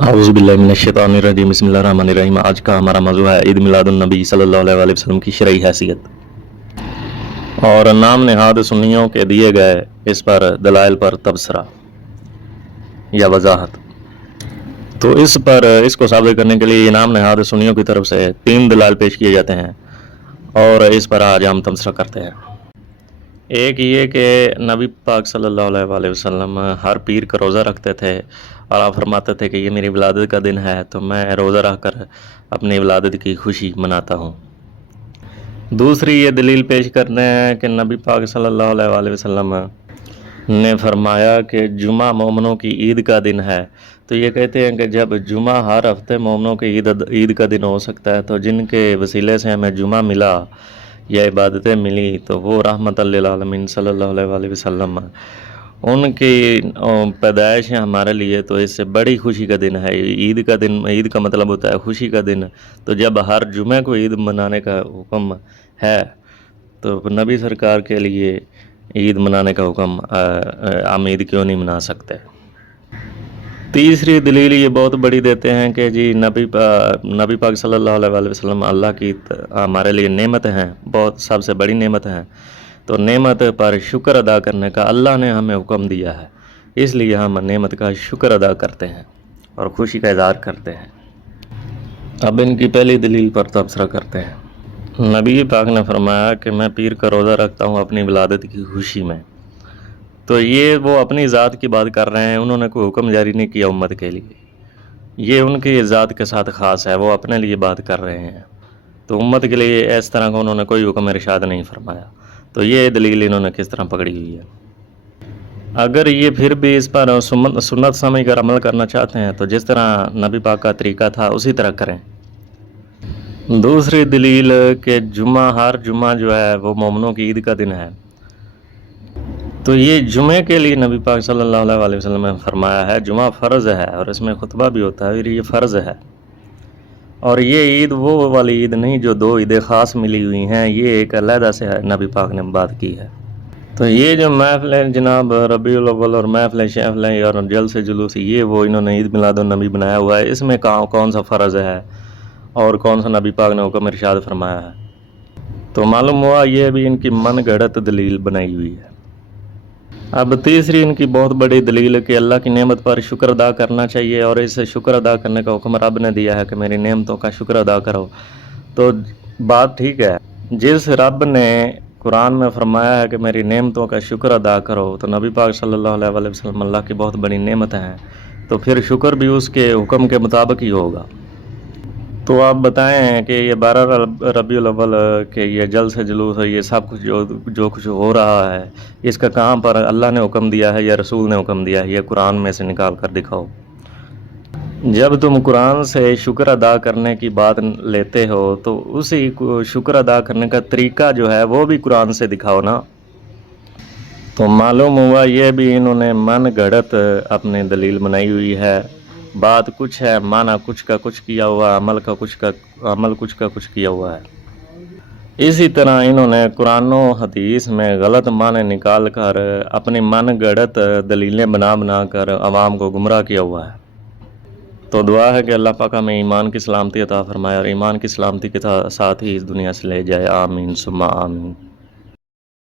अऊज़ु बिल्लाहि मिनश्शैतानिर्रजीम बिस्मिल्लाहिर्रहमानिर्रहीम। आज का हमारा मौजू है ईद मिलादुन्नबी सल्लल्लाहु अलैहि वसल्लम की शरई हैसियत और नाम नहाद सुन्नियों के दिए गए इस पर दलाइल पर तबसरा या वजाहत। तो इस पर इसको साबित करने के लिए नाम नहाद सुन्नियों की तरफ से 3 दलाइल पेश किए जाते हैं और इस पर आज हम तबसरा करते हैं। एक ये कि नबी पाक सल्लल्लाहु अलैहि वसल्लम हर पीर का रोज़ा रखते थे और आप फरमाते थे कि ये मेरी विलादत का दिन है तो मैं रोज़ा रख कर अपनी विलादत की खुशी मनाता हूँ। दूसरी ये दलील पेश करते हैं कि नबी पाक सल्लल्लाहु अलैहि वसल्लम ने फरमाया कि जुमा मोमनों की ईद का दिन है। तो ये कहते हैं कि जब जुमा हर हफ्ते मोमनों की ईद का दिन हो सकता है तो जिनके वसीले से हमें जुमा मिला या इबादतें मिली तो वो रहमत लिल आलमीन सल्लल्लाहु अलैहि वसल्लम उनकी पैदाइश है हमारे लिए, तो इससे बड़ी खुशी का दिन है। ईद का दिन, ईद का मतलब होता है खुशी का दिन। तो जब हर जुमे को ईद मनाने का हुक्म है तो नबी सरकार के लिए ईद मनाने का हुक्म हम ईद क्यों नहीं मना सकते। तीसरी दलील ये बहुत बड़ी देते हैं कि जी नबी पाक सल्लल्लाहु अलैहि वसल्लम अल्लाह की हमारे लिए नेमत हैं, बहुत सबसे बड़ी नेमत हैं। तो नेमत पर शुक्र अदा करने का अल्लाह ने हमें हुक्म दिया है, इसलिए हम नेमत का शुक्र अदा करते हैं और खुशी का इज़हार करते हैं। अब इनकी पहली दलील पर तबसरा करते हैं। नबी पाक ने फरमाया कि मैं पीर का रोज़ा रखता हूँ अपनी विलादत की खुशी में। तो ये वो अपनी ज़ात की बात कर रहे हैं, उन्होंने कोई हुक्म जारी नहीं किया उम्मत के लिए। ये उनकी ज़ात के साथ ख़ास है, वो अपने लिए बात कर रहे हैं। तो उम्मत के लिए इस तरह का उन्होंने कोई हुक्म इरशाद नहीं फरमाया। तो ये दलील इन्होंने किस तरह पकड़ी हुई है। अगर ये फिर भी इस पर सुन्नत समझ कर अमल करना चाहते हैं तो जिस तरह नबी पाक का तरीका था उसी तरह करें। दूसरी दलील कि हर जुमा जो है वो मोमनों की ईद का दिन है। तो ये जुमे के लिए नबी पाक सल्लल्लाहु अलैहि वसल्लम ने फरमाया है जुमा फ़र्ज़ है और इसमें खुतबा भी होता है और ये फ़र्ज़ है। और ये ईद वो वाली ईद नहीं जो 2 ईदें ख़ास मिली हुई हैं, ये एक अलहदा से नबी पाक ने बात की है। तो ये जो महफ़िल जनाब रबीउल अव्वल और महफ़िल शहफ़िल और जल्द से जुलूस, ये वो इन्होंने ईद मिलादुन्नबी बनाया हुआ है। इसमें कौन सा फ़र्ज़ है और कौन सा नबी पाक ने हुक्म इरशाद फरमाया है। तो मालूम हुआ ये भी इनकी मन गढ़त दलील बनाई हुई है। अब तीसरी इनकी बहुत बड़ी दलील कि अल्लाह की नेमत पर शुक्र अदा करना चाहिए और इस शुक्र अदा करने का हुक्म रब ने दिया है कि मेरी नेमतों का शुक्र अदा करो। तो बात ठीक है, जिस रब ने कुरान में फरमाया है कि मेरी नेमतों का शुक्र अदा करो, तो नबी पाक सल्लल्लाहु अलैहि वसल्लम अल्लाह की बहुत बड़ी नेमत हैं, तो फिर शुक्र भी उसके हुक्म के मुताबिक ही होगा। तो आप बताएं कि ये 12 रबीउल अव्वल के ये जल्द से जुलूस है, ये सब कुछ जो कुछ हो रहा है, इसका कहाँ पर अल्लाह ने हुक्म दिया है या रसूल ने हुक्म दिया है, ये कुरान में से निकाल कर दिखाओ। जब तुम कुरान से शुक्र अदा करने की बात लेते हो तो उसी शुक्र अदा करने का तरीका जो है वो भी कुरान से दिखाओ ना। तो मालूम हुआ ये भी इन्होंने मन गढ़त अपनी दलील बनाई हुई है। बात कुछ है, माना कुछ का कुछ किया हुआ, अमल कुछ का कुछ किया हुआ है। इसी तरह इन्होंने कुरान और हदीस में गलत माने निकाल कर अपनी मन गढ़त दलीलें बना कर अवाम को गुमराह किया हुआ है। तो दुआ है कि अल्लाह पाक हमें ईमान की सलामती अता फरमाए और ईमान की सलामती के साथ ही इस दुनिया से ले जाए। आमीन सुम्मा आमीन।